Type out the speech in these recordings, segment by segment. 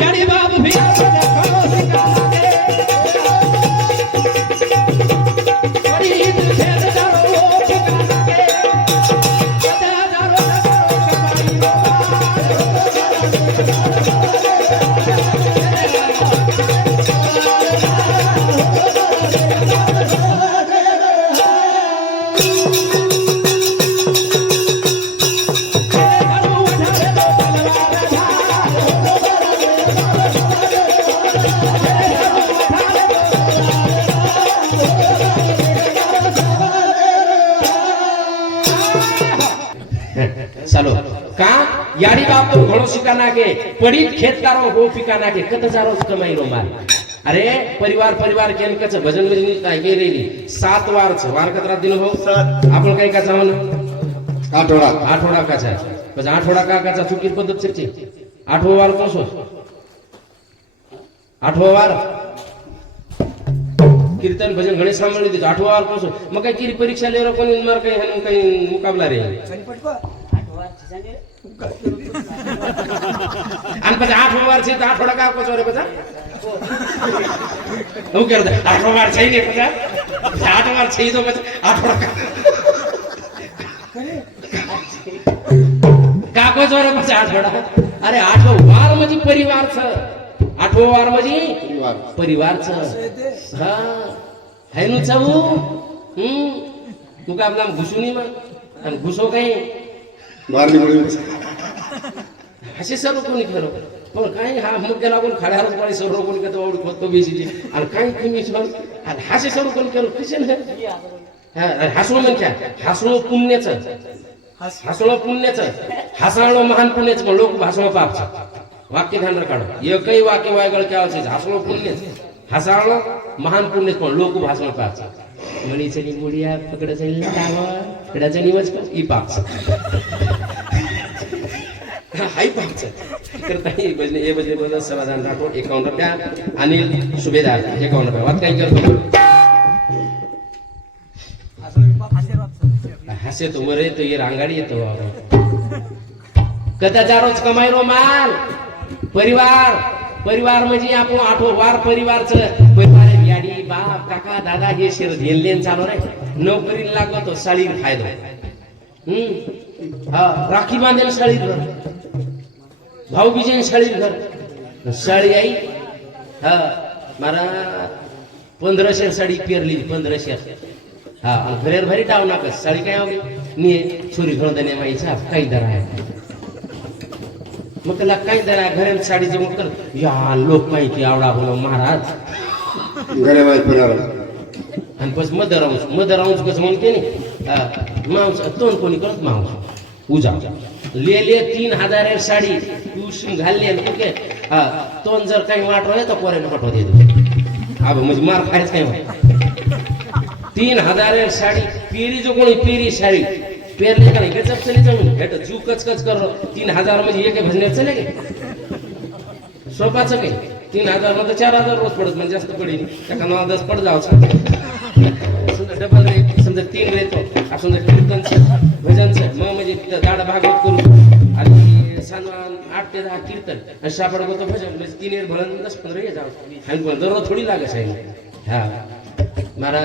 यारी बाप भी खड़ो सिकाना के बड़ी खेत जारो ठिकाना के कदा जारो कमाई चलो का यारी बाप तो घणो शिकाना के पड़ी खेतदारो हो पिकाना के कत जारो कमाई रो माल अरे परिवार परिवार केन कच भजन भजनी काय गेलेली 7 वार छ वार कतरा दिन हो आपण काय का जावन आठवडा का छ बस आठवडा का चुकी पद्धत छे आठवो वार कोसो आठवो वार कीर्तन भजन गणेश सांभाळी दे आठवो वार कोसो मग काय किरी परीक्षा लेरो कोणी मार काय हन काही मुकाबला रे आणि પછી 8 વાર છે તો 8 ટકા આપો છો રે બધા હું કરતા 8 વાર છે ને બધા 8 વાર છે તો પછી 8 ટકા કાકો છો રે પછી 8 ટકા અરે 8 વાર म्हणजे परिवार छ 8 વાર म्हणजे परिवार छ हा हैनु छऊ तू का आपला घुसुनी मग आणि घुसो काही मारली मुली असे सर्व कोणी खरं पण काही हा मुद्दे लागून खाड्यावर कोणी सर्व कोणी करतो आवडी खोतो बेसिली आणि काही तुम्ही आणि हासे सर्व कोणी केलं कसे नाही हसणं म्हणजे हसणं पुण्याचं हसणं पुण्याचं हसणं महान पुण्याचं पण लोक हसणं पापचं वाक्य ध्यान काढो एकही वाक्य वायगळ काय असेल हसणं पुण्याचं हसणं महान पुण्याचं पण लोक भाषण पापचं मणीचनी मुडिया पकडचनी लावा पकडचनी वच ई पापचं हाई पाच करता हे भजन समाधान राठोड 51 रुपया अनिल सुभेदार 51 रुपया वाद काही करतो हसे तो मरे तो ये रांगाडी येतो कदा जारोच कमाई रो माल परिवार परिवार म्हणजे आपण 8 वार परिवारचं परिवार याडी बाप काका दादा हे शेर घेनलेन चालू रे नोकरीला लागतो साळीर फायदो हा राखी बांधेल साळीर भाऊ बीजे साळीर घर साळी आई हा मारा 1500 साडी पेरली 1500 हा घरेर भरी टाव नाकस साडी काय आवली नी छोरी घोळदने माईचा काही दर आहे मग त्याला काही दर आहे घरेन साडी जमून कर या लोक माहिती आवडा होलो महाराज घरे माहित पडाला आणि बस मदर अंश कसं म्हणते नी मांस तोंड कोणी करत मांस उजा ले 3000 साडी तू घालली आणि कुठे हा तोंड जर काही वाटवले तर पोरेने पाठवत येतो हा म्हणजे मार खायच काय 3000 साडी पेरी जो कोणी पेरी साडी पेरले का नाही गजब चले जाऊन भेट जीव कचकच कर 3000 म्हणजे एक भजण्यात चले गे सोपाचं काही 3000 मध्ये 4000 रोज पडत म्हणजे जास्त पडेल एका 9-10 पड जाव समजा डबल रे समजा 3 रेतो आपण कीर्तनचं भजनचं मग म्हणजे दाड भागवत करू आणि सानवान 8 ते 10 कीर्तन आणि शापड गोतो भजन म्हणजे 3 एर भरण 10-15 ये जाव आणि पण दररोज थोडी लागे साहेब हा मारा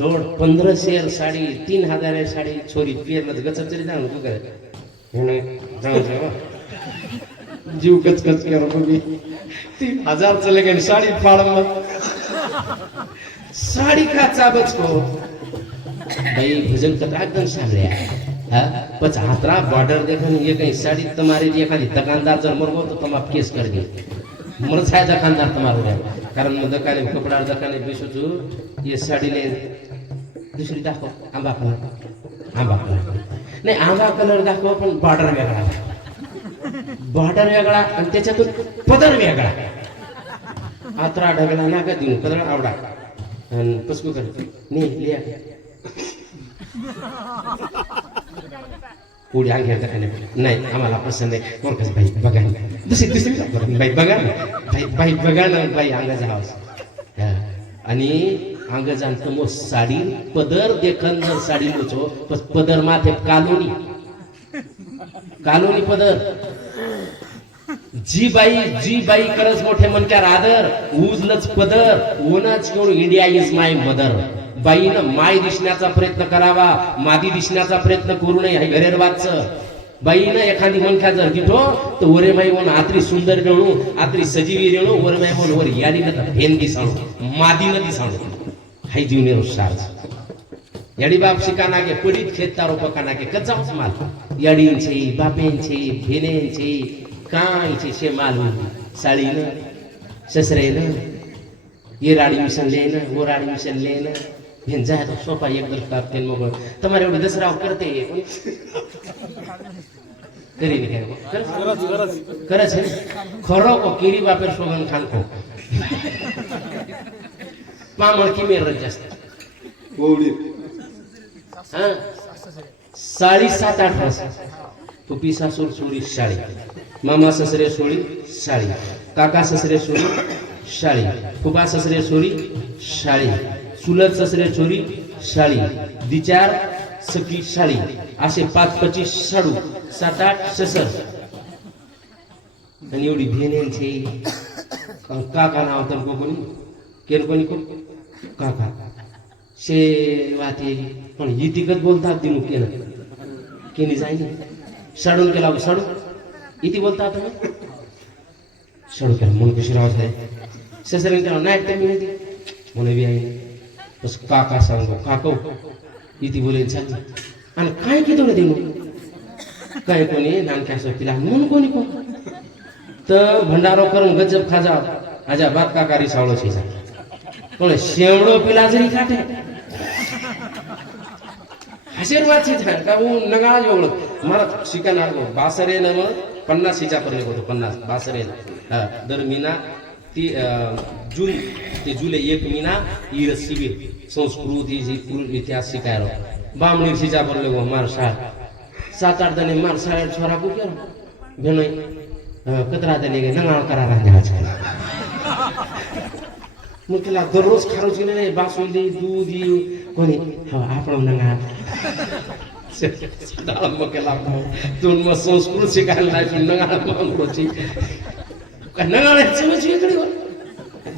रोड 1500 साडी 3000 साडी छोरी पेरलं गचप तरी जाणं तू काय जाऊ जीव कचकच करो तुम्ही 3000 चले गए साड़ी फाड़ मत साड़ी का चाबच को भाई भजन कथा एकदम सामने हां पच हातरा बॉर्डर देखन ये कहीं साड़ी तुम्हारे लिए खाली दुकानदार जर मरबो तो तुम आप केस कर दे मर छाय दुकानदार तुम्हारे कारण मग दुकाने कपडा दुकाने बेसो जो ये साड़ी ले दुसरी दाखव आंबा कलर नाही आंबा कलर दाखव पण बॉर्डर वेगळा आणि त्याच्यातून पदर वेगळा आत्रा ढगला ना का देऊ पदर आवडा आणि पसकू कर लिया पुढे अंगेर नाही आम्हाला पसंत आहे कोणकस बाई बघा दुसरी बाई बघा ना बाई बघा ना बाई अंगाचा हाऊस आणि अंग जाणतं मग साडी पदर देखन जर साडी लोचो पदर माथे कालोनी पदर जी बाई करच मोठे मनक्यार आदर उजलच पदर ओनच घेऊन इंडिया इज माय मदर. बाईनं माय दिसण्याचा प्रयत्न करावा, मादी दिसण्याचा प्रयत्न करू नये हे घरेर वाचचं. बाईनं एखादी मनख्या जर दिठो तर ओरे माई म्हणून आत्री सुंदर रेणू आत्री सजीवी रेणू ओरे माई म्हणून वर याडी न भेन दिसाणू मादी न दिसाणू हाय जीवनेरो सार्ज. याडी बाप शिकाना के पडीत खेतारो पकाना के कच्चाच माल याडींचे बापेंचे भेनेंचे कायचे शे माल साळीनं ससरेनं ये राडी मिशन लेनं वो राडी मिशन लेनं भेन जाय तो सोपा एकदम कापते मग તમારે એવડું દસરાવ કરતે કરી ને કરે છે ખરો કો કેરી બાપેર સોગન ખાનકો પામણ કી મેર રજસ્ત बोवडी हां 7.5 વર્ષ पुपी सासूर सोडी शाळी मामा ससरे सोडी शाळी काका ससरे सोडी शाळी फुबा ससरे सोडी शाळी चुलत ससरे चोरी शाळी दिचार सखी शाळी असे 5-25 साडू 7-8 ससर आणि एवढी भेनेंचे काका नाव तर कोणी केर कोणी काका शे वाते पण ही तिकत बोलतात दिनू केलं केनी जाईन साडून केला साडू इथे बोलता तुम्ही साडू केला मन कशी राहत आहे ससरीन केला नाही ते मी म्हणे बी आहे बस काका सांगो काको इथे बोले चाल आणि काय किती देऊ काय कोणी नानक्या तिला म्हणून कोणी कोण तर भंडारो करून गजब खाजा आजा बात काकारी सावळो शिजा कोण शेवडो पिला जरी काटे आशीर्वाद शिजा का वो नगाळ एवढं मला शिकणार गो बासरे न मग 50 शिजा करले होतो 50 बासरे दर महिना ती जून ते जुलै 1 महिना ईर शिबिर संस्कृती इतिहास शिकायला बामणी शिजा करले गो मार शाळ 7-8 दने मार शाळ छोरा को केलो भेनोय कतरा दने गे नगाळ करा राजा आज मग तिला दररोज खारोची नाही बासुंदी दूध कोणी आपण नगाळ मग केला दोन मग संस्कृत शिकायला नाही नगाळ मागोची नगाळ्याची इकडे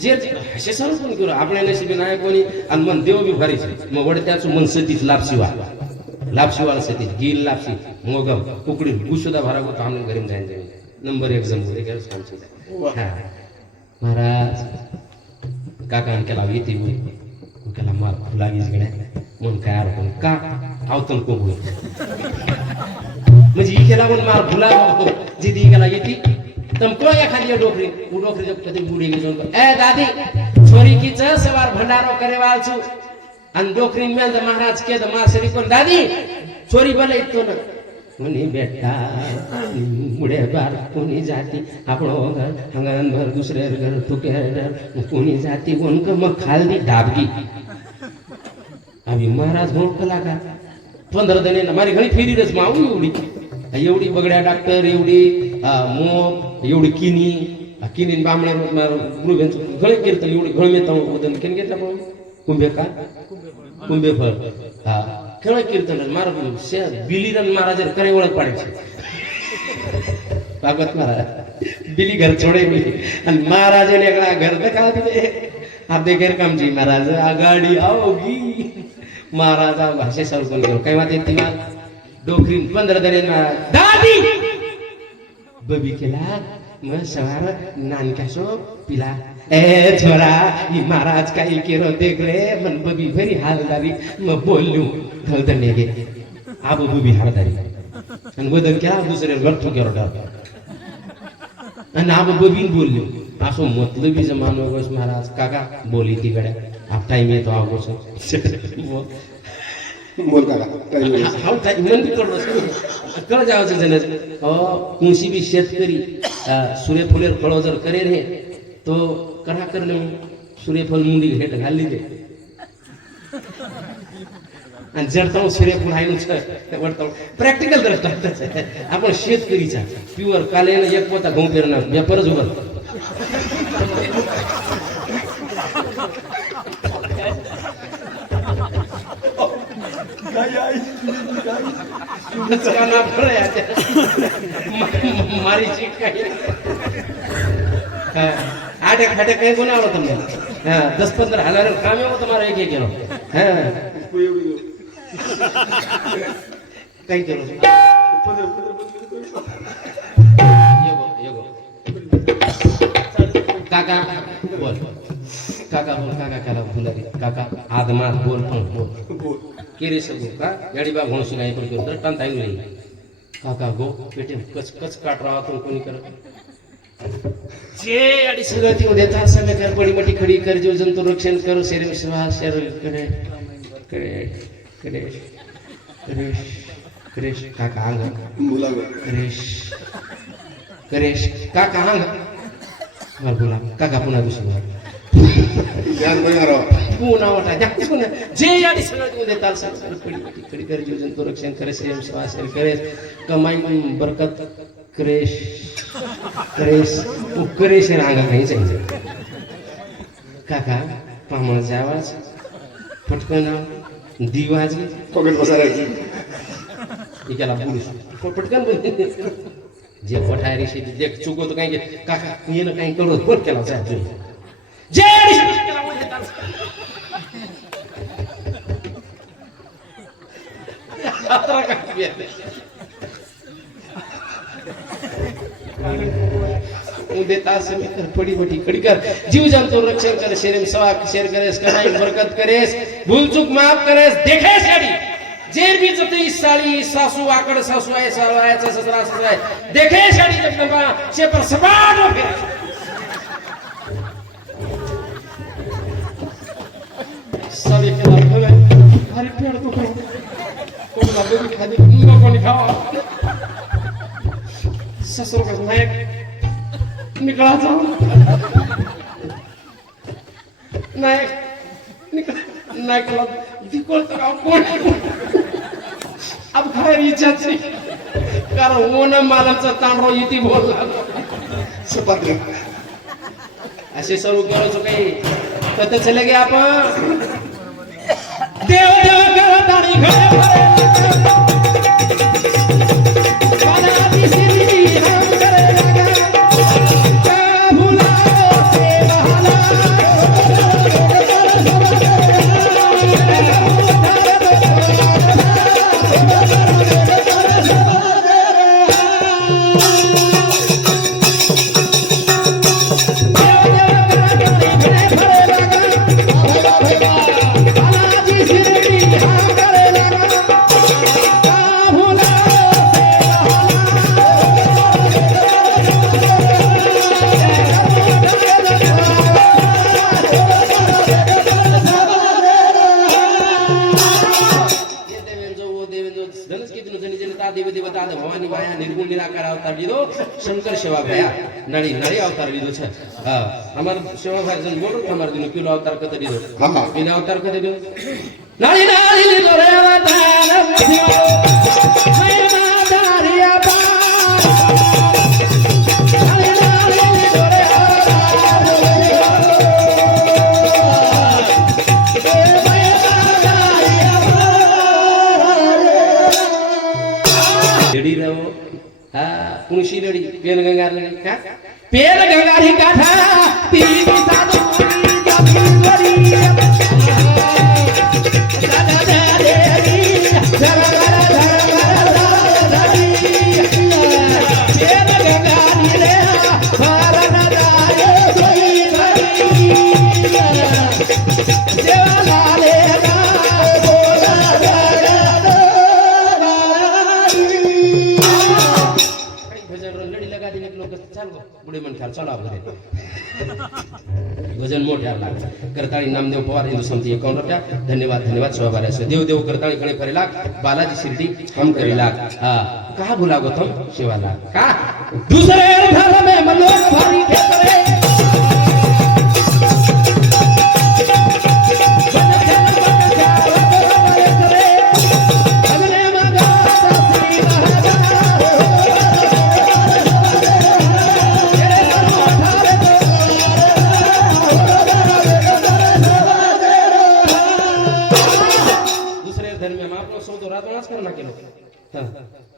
जे असे सर्व कोणी करू आपल्या नशिबी नाही कोणी आणि मन देव बी भारीच मग वड त्याच मन सतीच लापशिवाला सतीच गिल लापशी मोगम कुकडी गुसुदा भरा होतो आम्ही घरी जायचं नंबर 1 जण होते महाराज काका केला येते केला मार फुलागीच गड्या मन काय अडकून का आवतन को म्हणजे ही केला पण मार फुला जिदी गेला येते तम को एखादी डोकरी जब कदी बूढ़ी के जोन ए दादी छोरी की च सवार भंडारो करे वाल छु अन डोकरी में द महाराज के द मासरी को दादी छोरी बोले तो न मुनी बेटा मुड़े बार कोनी जाती आपणो घर हंगन भर दूसरे घर तुके कोनी जाती उनका म खाली डाबगी अभी महाराज हो कलाकार 15 दिने मारी घणी फेरी रच माऊ एवढी बगड्या डॉक्टर एवढी मोप एवढी किनी बामण्या गृह घळे कीर्तन एवढी घळ येतो उदन केन घेतला पण कुंभे फळ हा खेळ कीर्तन मार बिलीरन महाराज करे ओळख पाडायची भागवत महाराज बिली घर छोडे बिली आणि महाराज ने घर दखा दिले आपले घर कामजी महाराज आगाडी आओगी महाराज भाषे सरकून गेलो काय माहिती ती मार डोकरी 15 दिने दादी बबी केला मग सवार नानकासो पिला ए छोरा ही महाराज काही केरो देख रे मन बबी भरी हालदारी मग बोलू धलदने गे आबो बबी हालदारी आणि बदल केला दुसरे गठो केरो डर आणि आबो बबी बोललो असो मतलबी जमानो गोस महाराज काका बोली ती गड्या आप टाइम येतो आगोस बोल काका टाइम हाव टाइम मन कळ जावचं जण कुंशी बी शेतकरी सूर्यफुलेर फळो जर करे रे तो करा करले सूर्यफल मुंडी हेट घालली दे आणि जडता सूर्यफूल आहे वाटतं प्रॅक्टिकल दृष्टांत आपण शेतकरीचा प्युअर कालेनं एक पोता गहू पेरणार व्यापारच उभं मारी आठ एक फाटे काही कोण आवडत તમને 10-15 હજાર કામ એવો તમારો એક એક એનો કઈ કરો છો येगो काका बोल काका करा फुलारी काका आदमा बोल पण बोल केरी सगो का गाडी बा घोणशी नाही पण करतो टांता येईल काका गो पेटे कच कच काट रहा तो कोणी कर जे अडी सगळं ती देता समय कर बडी मोठी खडी कर जीव जंतु रक्षण करू शरीर श्वास शरीर करे करे करे करेश करेश काका अंग मुलागो करेश करेश काका अंग मार बोला काका पुन्हा दुसरी ज्ञान बघणार पुन्हा वाटा जास्त पुन्हा जे अडी सगळं ती देता समय खडी खडी कर जीव जंतु रक्षण करे शरीर श्वास शरीर करे कमाई बरकत करेश करेश करेश रांगा काही चाहिए काका पामळचा आवाज फटकन दिवाज पकड बसायची इकला पुरुष पटकन बोल जे पठारी शे देख चुको तो काही काका येन काही कळो कोण केला साहेब जे केला म्हणजे अत्रा का देता समय कर पड़ी बड़ी खड़ी कर जीव जंतु रक्षण कर शरीर सवा शेर करेस कमाई बरकत करेस भूल चूक माफ करेस देखे साडी जेर भी जते साली सासू आकड़ सासू आहे सरवायाचा ससरा ससरा आहे देखे साडी जगदंबा शे पर सबाड फिर सभी के लाभ है अरे पेड़ तो करो कोण बाबू खाली कोणी खावा ससुर का नायक निकला जाओ नायक निकला नायकला दिकोल तर कोण अब खरं इच्छाची कारण ओन मालाचा तांडव इति बोलला सपात्र असे सर्व करायचो काही तर चले गे आपण देव देव करत आणि घरे ભવાની માયા નિર્ગુણ નિરાકાર અવતાર લીધો શંકર સેવા ગયા નળી નળી અવતાર લીધો છે હા અમાર સેવા ભાઈ જન બોલો તમાર દિનો કિલો અવતાર કતે લીધો હા એને અવતાર કતે લીધો નળી નળી લીધો રે અવતાર લીધો મૈના દારિયા બા નળી નળી લીધો રે અવતાર લીધો એ મૈના દારિયા બા રેડી રહો पुणशी लड़ी पेल गंगार लड़ी का पेल गंगारी काठा तीन साधु जाती गरी दादा देवी धरा पेल गंगारी रे भारत दाए कोई गरी देवा ले ना बोला पुढे म्हणतात चला घरी भजन मोठ्या करताळी नामदेव पवार हिंदू समिती 51 रुपया धन्यवाद धन्यवाद शोभार्यास देव देव करताळी गणे फरेला बालाजी शिर्डी हम करेला का भुला गौतम शिवाला का दूसरे घर में मनोज भारी खेतरे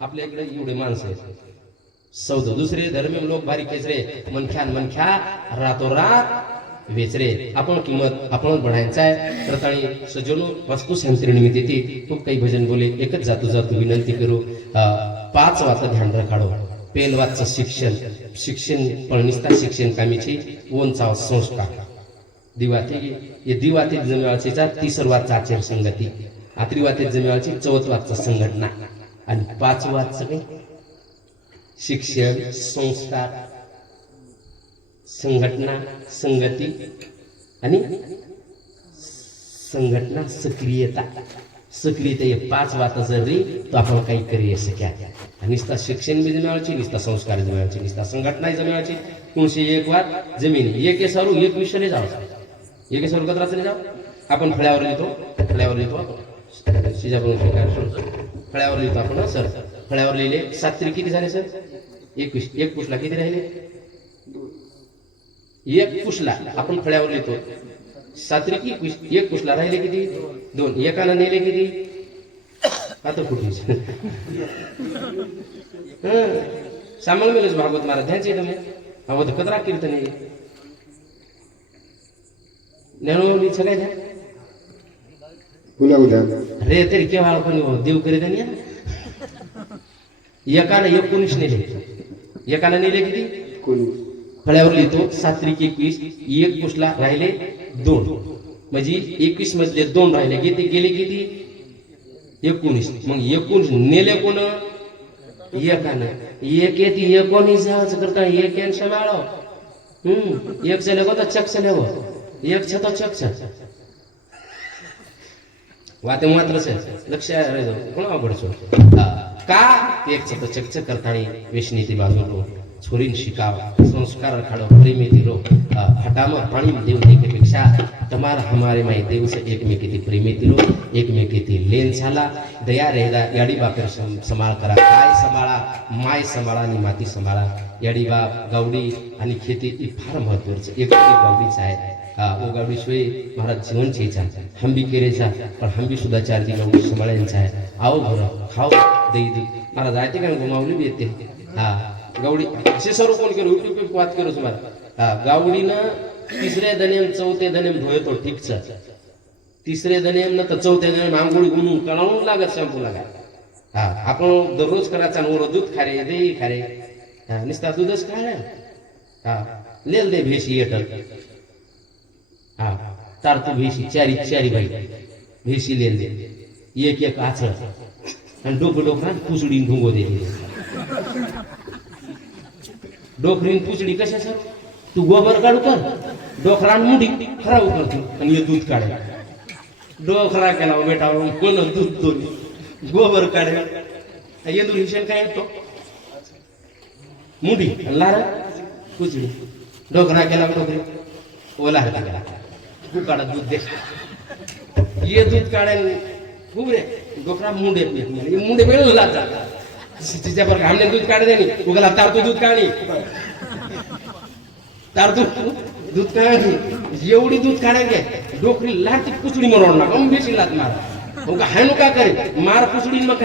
आपल्या इकडे एवढे माणसं आहेत सौद दुसरे धर्म लोक भारी केसरे मनख्यान मनख्या रातोरात वेचरे आपण किंमत आपण बढायचा आहे रताळी सजोनो वस्तू संत्री निमित्त येते खूप काही भजन बोले एकच जातो विनंती करू 5 वात ध्यान रखाडो पेलवाचं शिक्षण पण निस्ता शिक्षण कामीची ओनचा संस्कार दिवाते ये दिवाते जमेवाची 3 वातचा आचरण संगती आत्रिवाते जमेवाची 4 वातचा संघटना आणि 5 वातचं काही शिक्षण संस्कार संघटना संगती आणि संघटना सक्रियता हे 5 वात जरी तो आपण काही करू शक्या निस्ता शिक्षण बी जमेवाची निस्ता संस्कार जमेवाची निस्ता संघटना जमेवाची 101 वात जमीन एक सारू एक विषय जाऊ एक सारू कत्राच जाऊ आपण फळ्यावर लिहितो आपण शिजापूर फळ्यावर लिहितो आपण सर फळ्यावर लिहिले 7 त्रिक किती झाले सर 21 एक पुसला किती राहिले एक पुसला आपण फळ्यावर लिहितो 7 त्रिक 21 एक पुसला राहिले किती 2 एकाला नेले किती आता कुठे सामान्य मिळच भागवत महाराज ध्यानचे तुम्ही अवध कदरा कीर्तन ज्ञानोली सगळे ध्यान बोला उद्या रे तरी केव्हा पण देव करीत एकाला 19 नेले एकाला नेले किती कोणी फळ्यावर लिहितो 7 त्रिक 21 एक पुसला राहिले 2 म्हणजे 21 मधले 2 राहिले किती गेले किती 19 मग 19 नेले कोण एकानं एक येते 19 जावच करता एक यान सांभाळो एक चले को चक चले हो एक छ तो चक छ वाते मात्र से लक्ष राहतो कोण आवडतो का एक छ तो चक चक करता वेशनीती बाजूलो छोरीन शिकाव संस्कार खाडो प्रेमी रो हटामा पाणी देव देखेपेक्षा તમારા हमारे माई देव से एकमेकीती प्रेमी तिलो एकमेकीती लेन झाला दया रेदा याडी बापेर समाळ करा काय सांभाळा माय सांभाळा आणि माती सांभाळा याडी बाप गावडी आणि खेती ही फार महत्वाचं एक गावडीच आहे वो गावडी सोय महाराज जीवन छेचा हम भी केरेचा पण हम भी सुद्धा 4 दी गावडी सांभाळायचा आहे आओ भरो खाओ दई दी महाराज आयते काय गुमावली बी येते गावडी असे सर्व कोण करू युट्यूब पे बात करू तुम्हाला गावडीनं 3रे दनेम 4थे दनेम धोयतो ठीकच 3रे दनेम न तर 4थे दनेम आंघोळी गुणून कळावून लागत शॅम्पू लागा आपण दररोज करायचा नवर दूध खारे दही खारे निस्ता दूधच खाय लेल दे भेशी येटल तार तू भेशी चारी भाई भेशी लेल दे एक आचळ आणि डोकरा पुसडीन ढुंगो दे डोकरीन पुसडी कशा सर तू गोबर काढू कर डोकरान मुडी खराब करतो आणि हे दूध काढे डोकरा केला बेटा कोण दूध तो गोबर काढे ये दूध हिशन काय येतो मुडी लार पुसडी डोकरा केला डोकरी ओला हात केला तू काढा दूध दे ये दूध काढे खूप रे डोकरा मुंडे मुंडे वेळ लागला तिच्या पर हमने दूध काढ देनी उगला तार तू दूध काढी तार तू दूध काढी एवढी दूध काढायला डोकरी लाटी पुचडी मरवणार ना बेसी लात मार हायनो का करे मार पुचडी मग